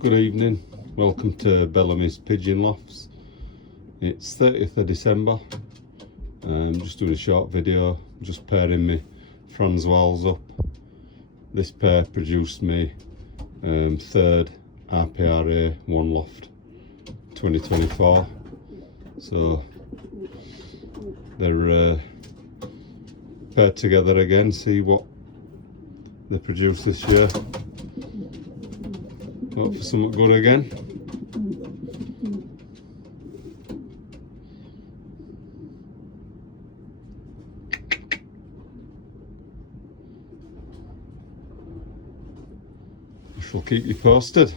Good evening, welcome to Bellamy's Pigeon Lofts. It's 30th of December. I'm just doing a short video, just pairing my Frans Zwols up. This pair produced me third RPRA one loft 2024. So they're paired together again, see what they produce this year. Hope for something good again. I shall keep you posted.